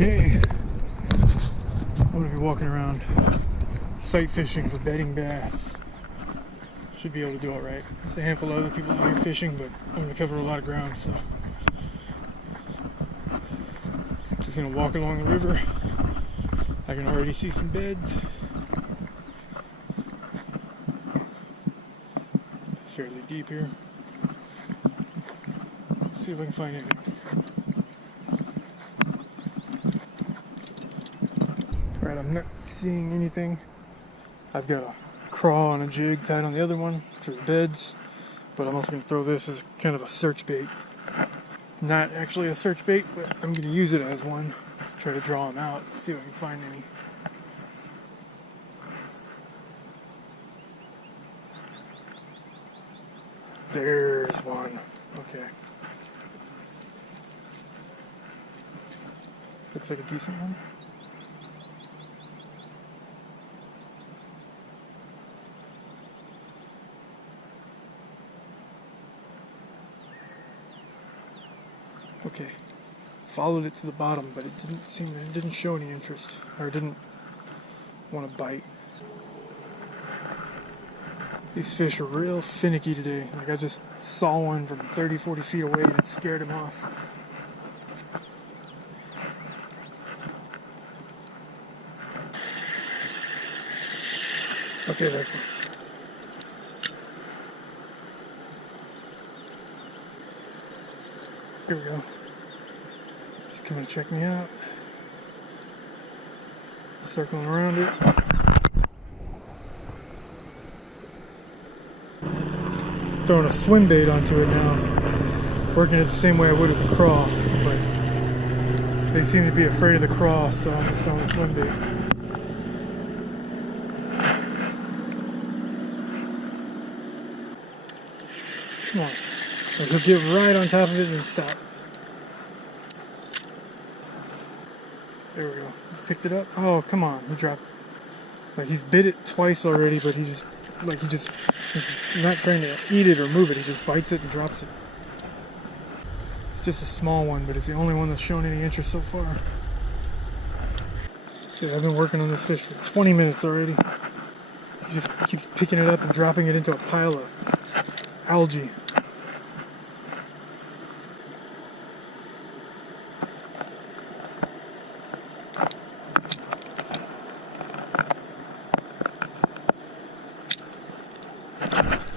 Okay, I'm going to be walking around sight fishing for bedding bass. Should be able to do all right. There's a handful of other people out here fishing, but I'm going to cover a lot of ground, so just going to walk along the river. I can already see some beds. Fairly deep here. Let's see if I can find anything. Alright, I'm not seeing anything. I've got a craw and a jig tied on the other one for the beds, but I'm also going to throw this as kind of a search bait. It's not actually a search bait, but I'm going to use it as one to try to draw them out, see if I can find any. There's one. Okay. Looks like a decent one. Okay, followed it to the bottom, but it didn't show any interest, or it didn't want to bite. These fish are real finicky today. Like, I just saw one from 30-40 feet away and it scared him off. Okay, that's one. Here we go. Just coming to check me out. Circling around it. Throwing a swim bait onto it now. Working it the same way I would with the craw, but they seem to be afraid of the craw, so I'm just throwing a swim bait. Come on. He'll get right on top of it and then stop. There we go. Just picked it up. Oh, come on. He dropped it. Like, he's bit it twice already, but he's not trying to eat it or move it. He just bites it and drops it. It's just a small one, but it's the only one that's shown any interest so far. See, I've been working on this fish for 20 minutes already. He just keeps picking it up and dropping it into a pile of algae.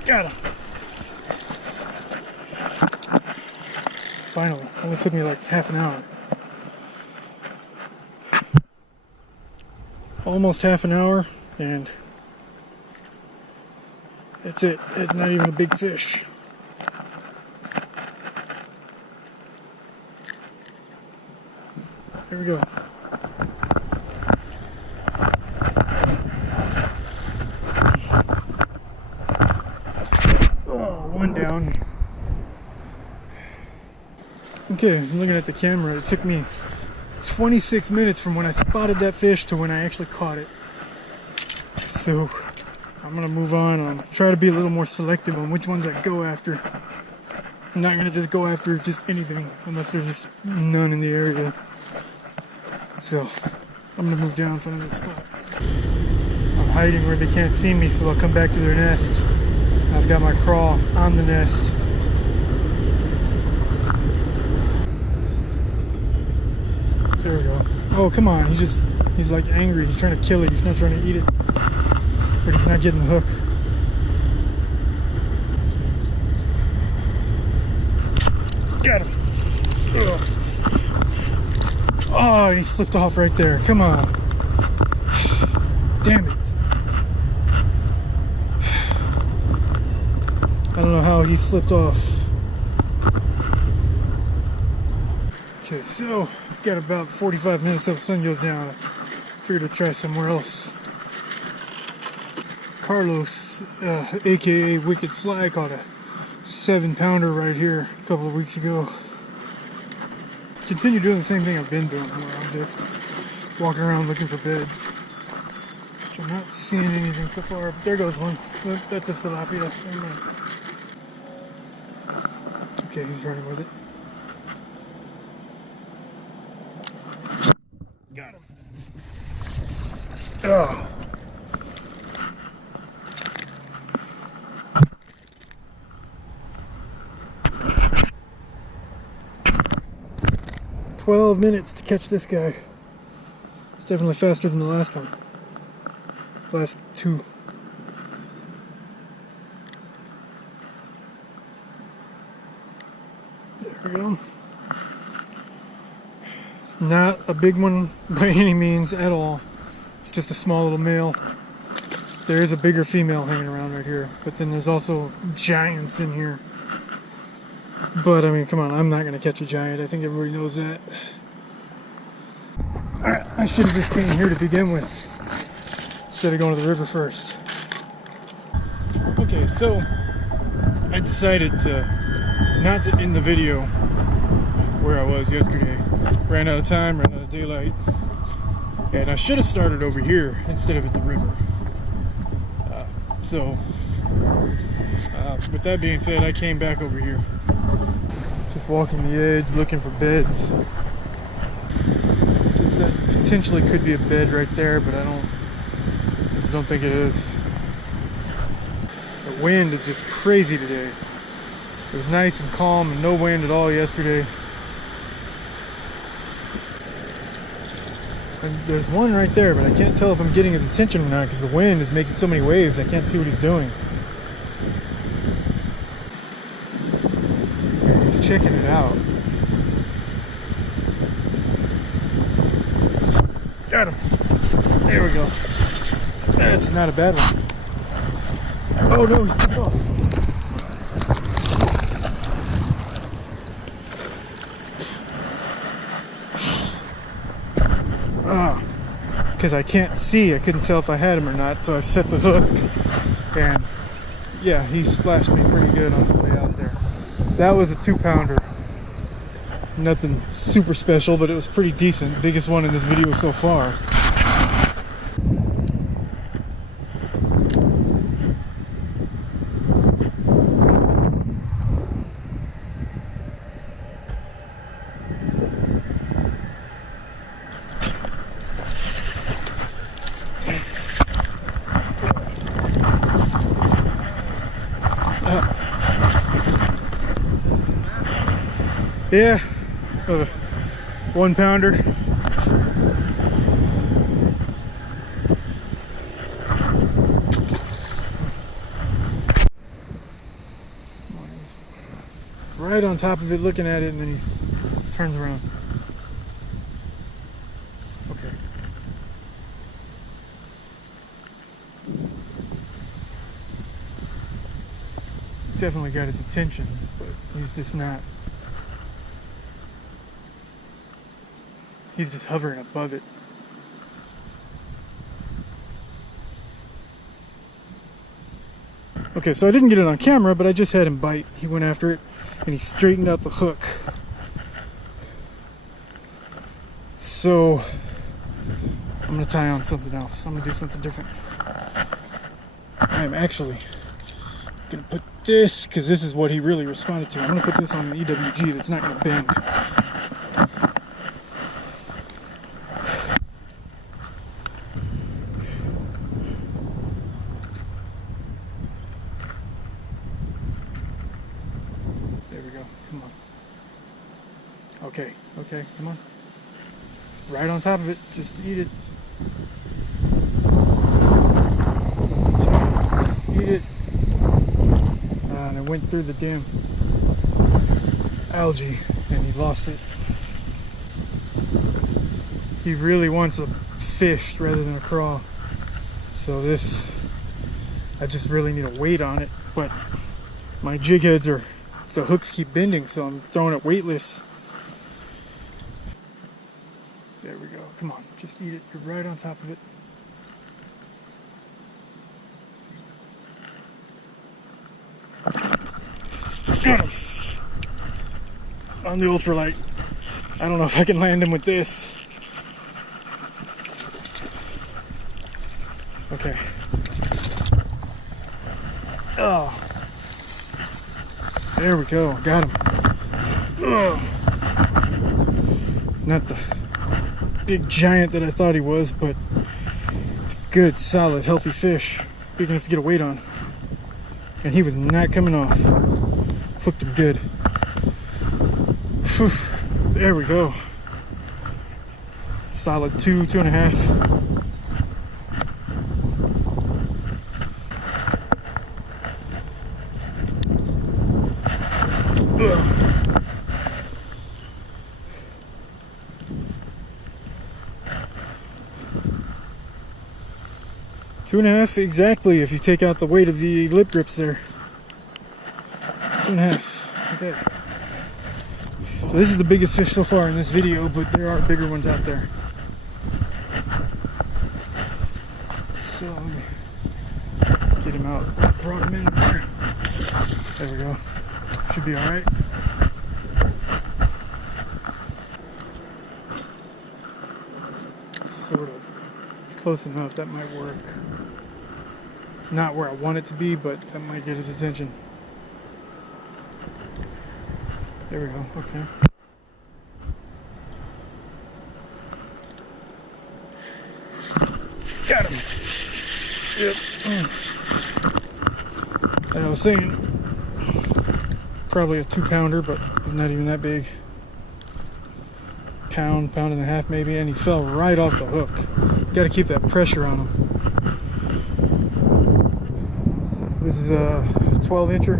Got him. Finally. Only took me like half an hour. Almost half an hour, and that's it. It's not even a big fish. Here we go. One down. Okay, I'm looking at the camera. It took me 26 minutes from when I spotted that fish to when I actually caught it. So I'm gonna move on and try to be a little more selective on which ones I go after. I'm not gonna just go after just anything unless there's just none in the area. So I'm gonna move down, find another spot. I'm hiding where they can't see me, so they'll come back to their nest. I've got my craw on the nest. There we go. Oh, come on. He's like angry. He's trying to kill it. He's not trying to eat it. But he's not getting the hook. Got him. Ugh. Oh, he slipped off right there. Come on. Damn it. I don't know how he slipped off. Okay, so we've got about 45 minutes till the sun goes down. I figured to try somewhere else. Carlos, aka Wicked Sly, caught a 7-pounder right here a couple of weeks ago. Continue doing the same thing I've been doing, where I'm just walking around looking for beds. Which I'm not seeing anything so far. But there goes one. That's a tilapia. Okay, he's running with it. Oh. "12 minutes to catch this guy." It's definitely faster than the last one. Last two. There we go. It's not a big one by any means at all. It's just a small little male. There is a bigger female hanging around right here, but then there's also giants in here. But I mean, come on, I'm not gonna catch a giant. I think everybody knows that. I should have just came here to begin with, instead of going to the river first. Okay, so I decided to not to end the video where I was yesterday. Ran out of time, ran out of daylight, and I should have started over here instead of at the river. With that being said, I came back over here. Just walking the edge, looking for beds. Just that potentially could be a bed right there, but I just don't think it is. The wind is just crazy today. It was nice and calm and no wind at all yesterday. And there's one right there, but I can't tell if I'm getting his attention or not because the wind is making so many waves. I can't see what he's doing. Okay, he's checking it out. Got him. There we go. That's not a bad one. Oh no, he's took off. Because I can't see, I couldn't tell if I had him or not, so I set the hook, and yeah, he splashed me pretty good on his way out there. That was a 2-pounder. Nothing super special, but it was pretty decent. Biggest one in this video so far. Yeah, 1-pounder. Right on top of it, looking at it, and then he turns around. Okay. Definitely got his attention, but he's just not. He's just hovering above it. Okay, so I didn't get it on camera, but I just had him bite. He went after it, and he straightened out the hook. So, I'm going to tie on something else. I'm going to do something different. I'm actually going to put this, because this is what he really responded to. I'm going to put this on an EWG that's not going to bend. Okay, come on. It's right on top of it. Just eat it. Just eat it. And it went through the damn algae and he lost it. He really wants a fish rather than a craw. So this, I just really need a weight on it. But my jig heads are, the hooks keep bending, so I'm throwing it weightless. There we go. Come on, just eat it. You're right on top of it. Got him. On the ultralight. I don't know if I can land him with this. Okay. Oh. There we go. Got him. Oh. It's not the big giant that I thought he was, but it's good, solid, healthy fish, big enough to get a weight on. And he was not coming off. Hooked him good. Whew. There we go. Solid 2.5. Two and a half exactly if you take out the weight of the lip grips there. 2.5. Okay. So this is the biggest fish so far in this video, but there are bigger ones out there. So let me get him out. Brought him in there. There we go. Should be alright. Sort of. It's close enough. That might work. It's not where I want it to be, but that might get his attention. There we go. Okay. Got him. Yep. And I was saying, probably a 2-pounder, but he's not even that big. Pound and a half maybe, and he fell right off the hook. Got to keep that pressure on him. So this is a 12-incher.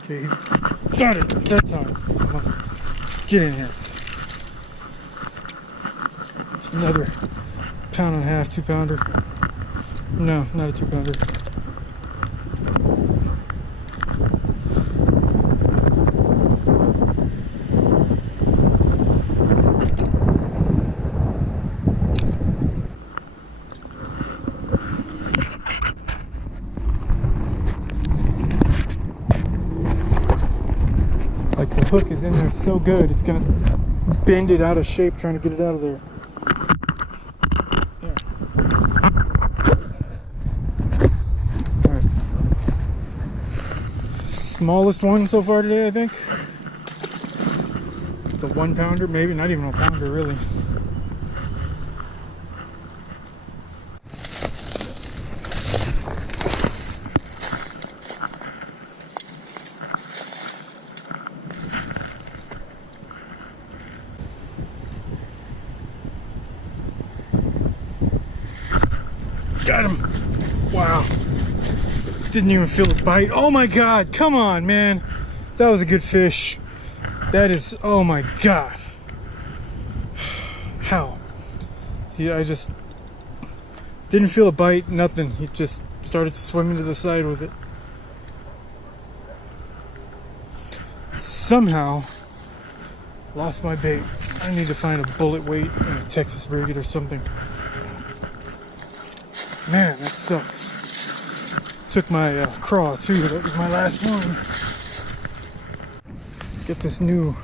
Okay, he's got it. That's on. Come on. Get in here. It's another 1.5 pound, 2-pounder. No, not a 2-pounder. Like the hook is in there so good, it's gonna bend it out of shape trying to get it out of there. Yeah. All right. Smallest one so far today, I think. It's a 1-pounder, maybe not even a pounder, really. Got him. Wow. Didn't even feel a bite. Oh my God. Come on, man. That was a good fish. That is, oh my God. How? Yeah, I just didn't feel a bite, nothing. He just started swimming to the side with it. Somehow lost my bait. I need to find a bullet weight and a Texas brigade or something. Man, that sucks. Took my craw too. That was my last one. Get this new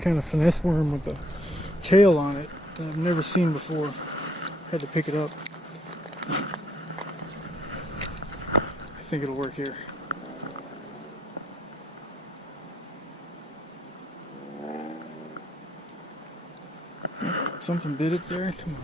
kind of finesse worm with a tail on it that I've never seen before. Had to pick it up. I think it'll work here. Something bit it there. Come on.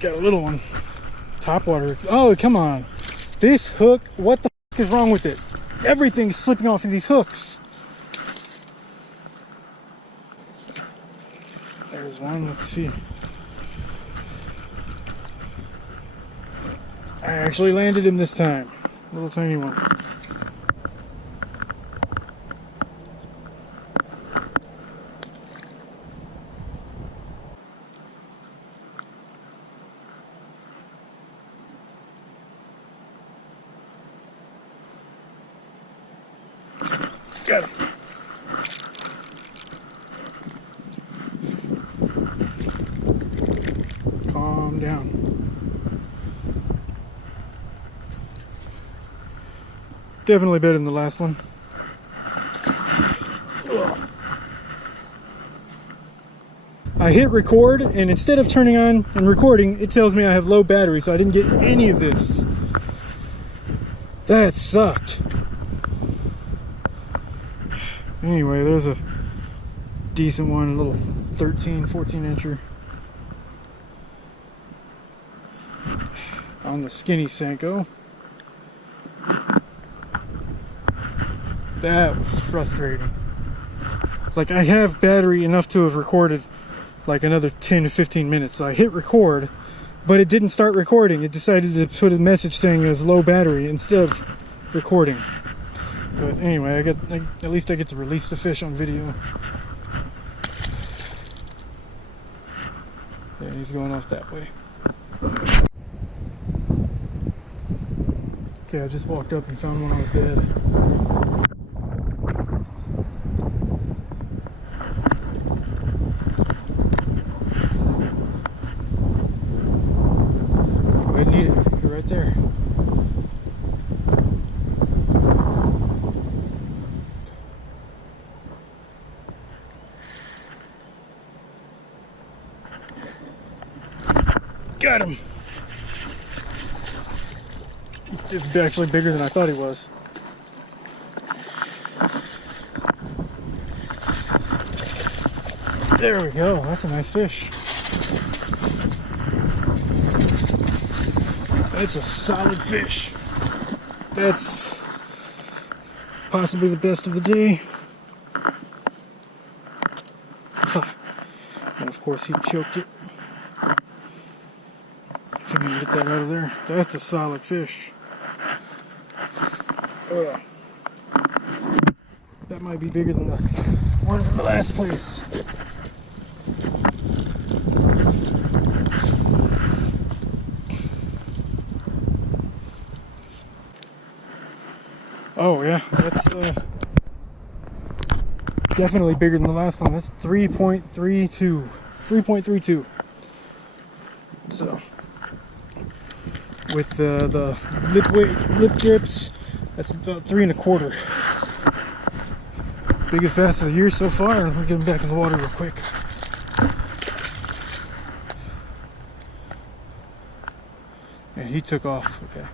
Got a little one. Topwater. Oh, come on. This hook, what the f is wrong with it? Everything's slipping off of these hooks. There's one. Let's see. I actually landed him this time. Little tiny one. Got him. Calm down. Definitely better than the last one. I hit record, and instead of turning on and recording, it tells me I have low battery, so I didn't get any of this. That sucked. Anyway, there's a decent one, a little 13, 14 incher. On the skinny Senko. That was frustrating. Like, I have battery enough to have recorded like another 10 to 15 minutes. So I hit record, but it didn't start recording. It decided to put a message saying it was low battery instead of recording. But anyway, at least I get to release the fish on video. Yeah, he's going off that way. Okay, I just walked up and found one on the bed. Go ahead and eat it. You're right there. Got him! This is actually bigger than I thought he was. There we go. That's a nice fish. That's a solid fish. That's possibly the best of the day. And of course he choked it. If I can get that out of there. That's a solid fish. That might be bigger than the one from the last place. Oh yeah, that's definitely bigger than the last one. That's 3.32. 3.32. So with the lip grips, that's about 3 1/4. Biggest bass of the year so far. We'll get him back in the water real quick. And he took off. Okay.